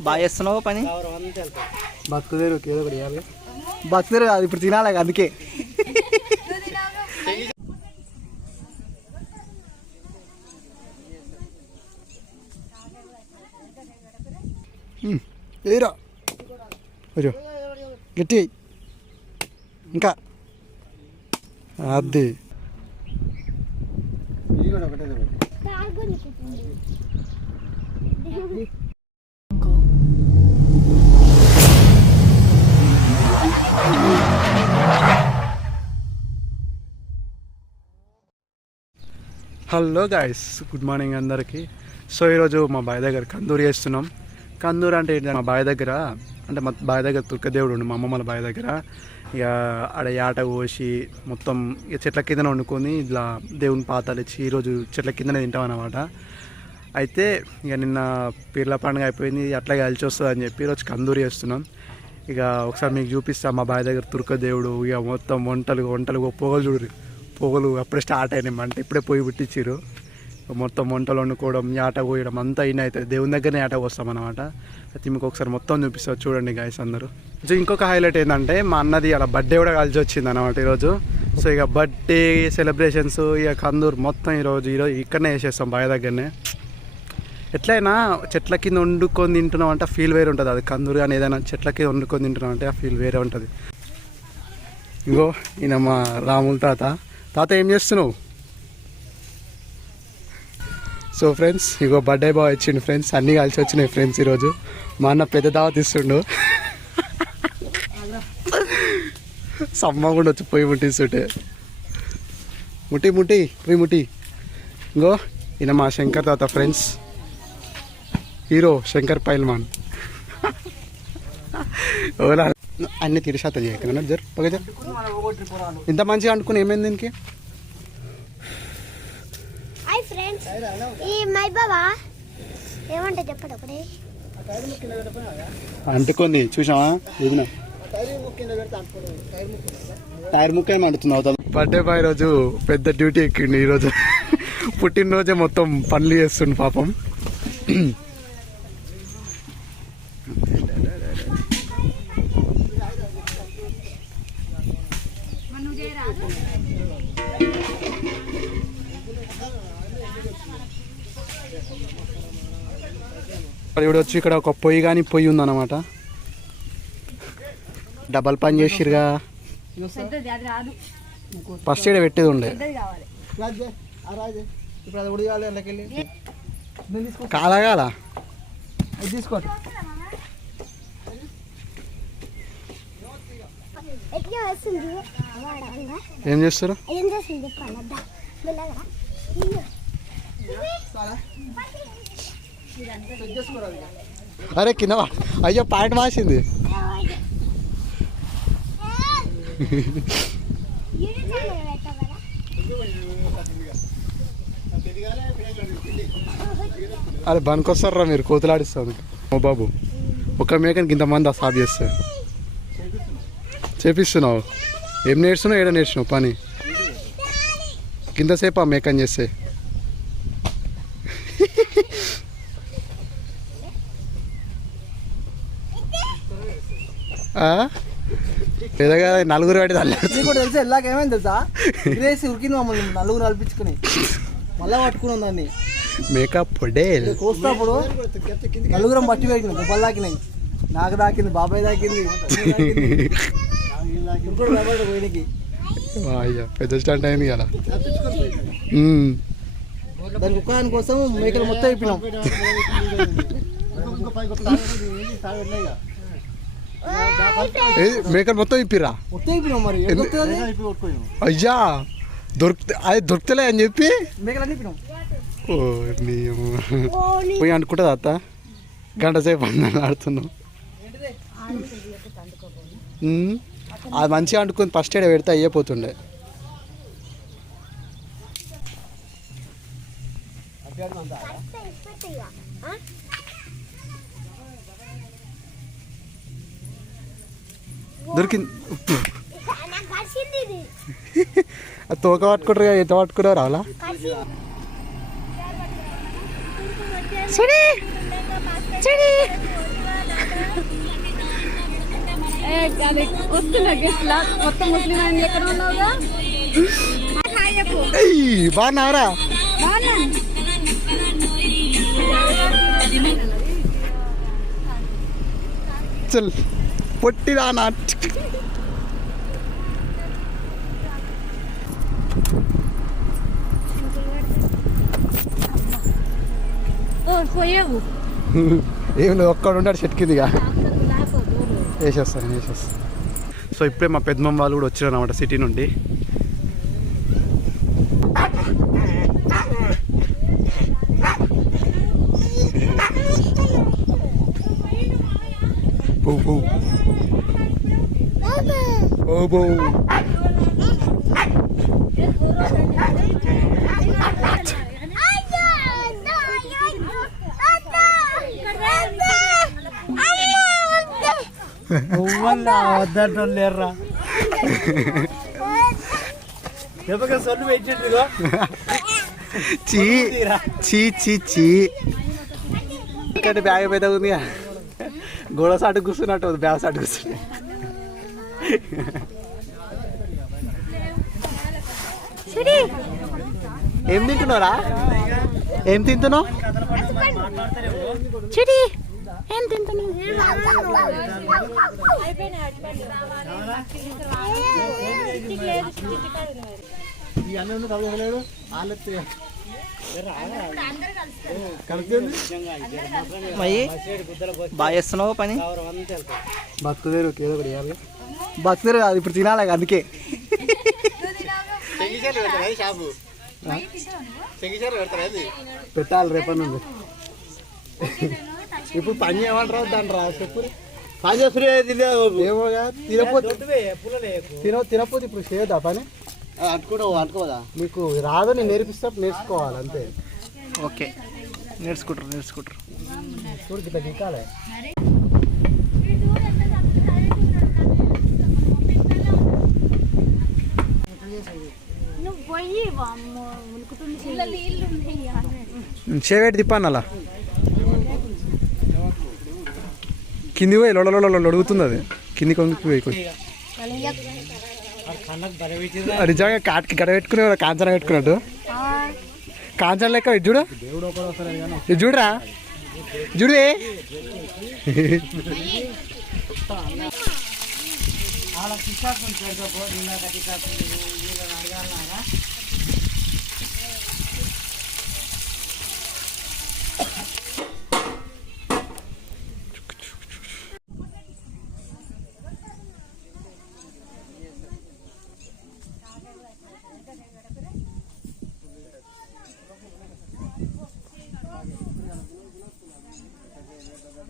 బాగా చేస్తున్నావు పని? బతుకుదేరు ఏదో ఒకటి కాదు ఇప్పుడు తినాలి అందుకే. ఏరా కొంచెం గట్టి. ఇంకా. అది. హలో గాయస్ గుడ్ మార్నింగ్ అందరికీ. సో ఈరోజు మా బాయ్ దగ్గర కందూరు చేస్తున్నాం కందూరు అంటే మా బావి దగ్గర అంటే మా బావి దగ్గర తుర్కదేవుడు ఉండు మా అమ్మమ్మల బావి దగ్గర. ఇక ఆడ యాట పోసి మొత్తం ఇక చెట్ల కిందన వండుకొని ఇట్లా దేవుని పాతాలు ఇచ్చి ఈరోజు చెట్ల కిందనే తింటాం అన్నమాట అయితే ఇక నిన్న పీర్ల పండుగ అయిపోయింది అట్లా కలిసి వస్తుంది అని చెప్పి ఈరోజు కందూరి చేస్తున్నాం. ఇక ఒకసారి మీకు చూపిస్తాం మా బాయ్ దగ్గర తుర్క దేవుడు ఇక మొత్తం వంటలు వంటలు పొగలు చూడు. పొగలు అప్పుడే స్టార్ట్ అయినాయి అంటే ఇప్పుడే పోయి పుట్టించారు మొత్తం వంటలు వండుకోవడం ఆట కోయడం అంతా అయినా అవుతుంది. దేవుని దగ్గరనే ఆట కోస్తాం అనమాట అయితే మీకు ఒకసారి మొత్తం చూపిస్తారు చూడండి గాయస్ అందరూ. సో ఇంకొక హైలైట్ ఏంటంటే మా అన్నది అలా బర్త్డే కూడా కలిసి వచ్చింది అనమాట ఈరోజు. సో ఇక బర్త్డే సెలబ్రేషన్స్ ఇక కందూరు మొత్తం ఈరోజు ఈరోజు ఇక్కడనే వేసేస్తాం బాయ్ దగ్గరనే. ఎట్లయినా చెట్ల కింద వండుకొని తింటున్నాం అంటే ఆ ఫీల్ వేరే ఉంటుంది. అది కందూరు కానీ ఏదైనా చెట్ల కింద వండుకొని తింటున్నాం అంటే ఆ ఫీల్ వేరే ఉంటుంది. ఇంకో ఈయన మా రాముల తాత. తాత ఏం చేస్తున్నావు? సో ఫ్రెండ్స్ ఇగో బర్త్డే బాయ్ వచ్చిండు ఫ్రెండ్స్ అన్నీ కలిసి వచ్చినాయి ఫ్రెండ్స్ ఈరోజు. మా అన్న పెద్ద దావత్ ఇస్తుండు. సమ్మగుండా వచ్చి పొయ్యి ముట్టిస్తుంటే ముట్టి ముట్టి పొయ్యి ముట్టి. ఇంకో ఈయన మా శంకర్ తాత ఫ్రెండ్స్ హీరో శంకర్ పైల్మాన్ ఓలా. అన్ని తిరిశాత చేయకుండా జర్ పగ జర్. ఇంత మంచిగా అనుకుని ఏమైంది దీనికి? అంటుకుంది. చూసావా? ఏదినా టైర్ ముక్క అవుతాం బర్త్డే బాయ్ రోజు పెద్ద డ్యూటీ ఎక్కిండు ఈరోజు పుట్టినరోజే మొత్తం పనులు చేస్తుండు పాపం. ఇప్పుడు వచ్చి ఇక్కడ ఒక పొయ్యి కానీ పొయ్యి ఉందన్నమాట. డబల్ పని చేసిరుగా ఫస్ట్ ఎయిడ్ పెట్టేది ఉండే కాలా తీసుకోండి. ఏం చేస్తారు? ఏం చేస్తుంది. అరే కింద. అయ్యో పాయింట్ కదా అరే బనికొస్తారా మీరు? కోతులాడిస్తాను ఓ బాబు ఒక మేకనికి ఇంతమంది సాఫ్ చేస్తారు చేపిస్తున్నావు? ఏం నేర్చున్నావు? ఏడ నేర్చున్నావు? పని? కిందసేపు ఆ మేకని చేస్తే? ఆ? ఏదగా నలుగురు వాడి తెలుసా? ఇలాగ ఏమైంది తెలుసా? ఇరేసి ఉరికింది మమ్మల్ని నలుగురు నడిపించుకుని మళ్ళా పట్టుకున్నాం దాన్ని. మేకప్ పొడే. కోసినప్పుడు నలుగురం పట్టి పెట్టినాం దెబ్బలు దాకినాయి. నాకు దాకింది బాబాయ్ దాకింది. పెద్ద స్టాండ్ అయింది కదా. ఒక్కదాని కోసం మేకలు మొత్తం అయిపోయినాం. మేకలు మొత్తం ఇప్పిరా? అయ్యా దొరుకుతే అది దొరుకుతలే అని చెప్పి? పోయి అనుకుంటుంది అత్త? గంట సేపు అన్నాను ఆడుతున్నావు. ఉమ్. అది మంచిగా అనుకుని ఫస్ట్ ఎయిడ్ పెడితే అయ్యిపోతుండే దొరికింది. తోక పట్టుకుంటారు ఎంత పట్టుకున్నారు రావాలా? సరే పాస్ అది వస్తున్నా గెస్ట్ లా మొత్తం ముస్లిం ఆయన ఎక్కడ ఉన్నావుగా హాయ్ చెప్పు బాగున్నారా బాగున్నాను చల్ పొట్టిదానా ఓ పోయావు ఏం లేదు ఒక్కడు ఉంటాడు చెట్టు కిందిగా వేసేస్తాను వేసేస్తాను. సో ఇప్పుడే మా పెద్దమ్మ వాళ్ళు కూడా వచ్చారు అనమాట సిటీ నుండి. పో, లేర్రా? సొల్లు చీ చీ చీ చీ. ఇక్కడ బ్యాగ్ పెద్ద ఉంది గోడ సాటు కూర్చున్నట్టు ఉంది, బ్యాగ్ సాటు కూర్చుని ఏం తింటున్నారా ఏం తింటున్నావు? చిడి. ఏం తింటున్నావు? ఈ అన్నం కలగలేదు ఆలెత్తి మయ్యి బాగా చేస్తున్నావు పని? బతుకుదేరు ఏదో ఒకటి కాదు ఇప్పుడు తినాలి అందుకే. పెట్టాలి రేపటి నుండి. ఇప్పుడు పని చేయమంటారు దాని రా చెప్పు. పని చేస్తున్నా ఏమో తినపోతే తిన తినపోతే ఇప్పుడు చేయదా పని? అంటుకోవడం అంటుకోదా? నీకు రాదు నేను నేర్పిస్తే నేర్చుకోవాలి అంతే. ఓకే. నేర్చుకుంటారు నేర్చుకుంటారు. చూడు ఇట్లా దిక్కాలే నువ్వు పోయి వామ్మో, ఉనుకుతుంది చెయ్యి. చేవేటి తిప్పాను అలా కింది పోయి లొడలొడ అడుగుతుంది అది కింది కొందికి పోయి కొంచెం. కాట్ నిజంగా కాటికి గడ పెట్టుకునే కాంచన పెట్టుకున్నట్టు కాంచన లెక్క ఇది చూడు. ఇది చూడరా. చూడే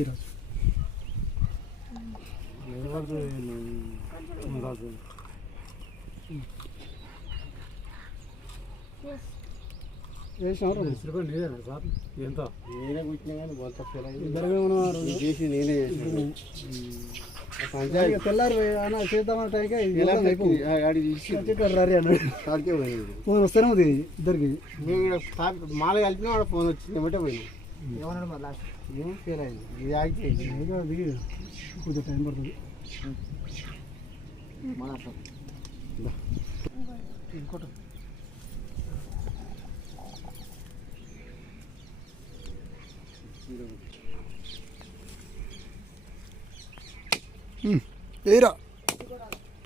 ఈరోజు. తెల్లారి అన్న చేద్దామన్న టైంకే రరి అన్నాడు. ఫోన్ వస్తేనే ఉంది ఇద్దరికి. మాల కలిపిన వాడు ఫోన్ వచ్చింది ఏమంటే పోయింది. ఏమన్నాడు మరి లాస్ట్ ఏం ఫెయిల్ అయింది ఇది ఆగిపోయింది ఏదో అది కొంచెం టైం పడుతుంది ఇంకోటి ఏరా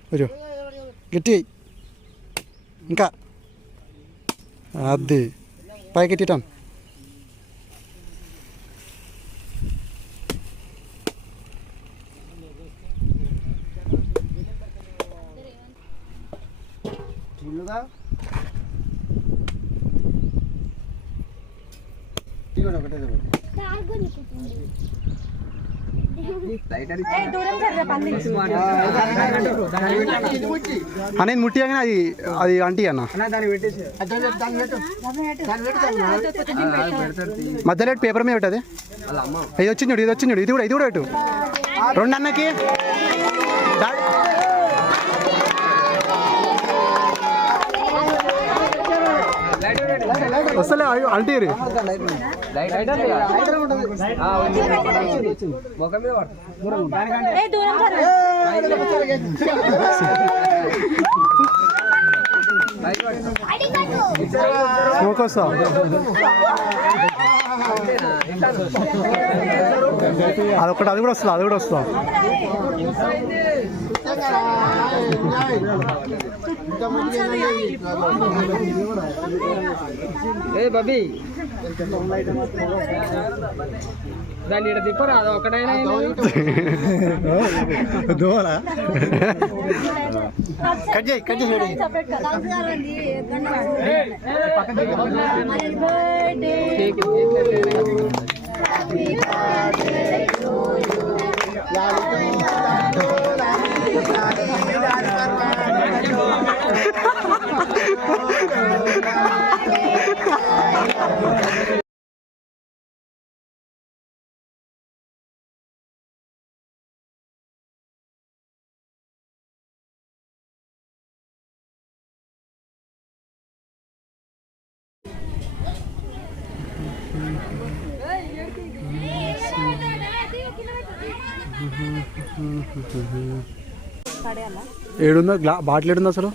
కొంచెం గట్టి ఇంకా అది పైకి ఎట్టిటాం ఇల్లు ఒకటే అని ముట్టిగానే అది అది అంటి అన్న. మధ్యలో పేపర్ మీద పెట్టది? ఇది వచ్చింది ఇది వచ్చింది ఇది కూడా ఇది కూడా పెట్టు. రెండు అన్నకి. వస్తలే అంటీరి. స్మోక్ వస్తా. అదొకటి అది కూడా వస్తుంది అది కూడా వస్తా ఏ బబీ దాన్ని ఇక్కడ తిప్పరా అది ఒకటైనా దోరా కట్ చేయి కట్ చేయి ఏడుందో? గ్లా బాటిల్ ఏడుందో అసలు?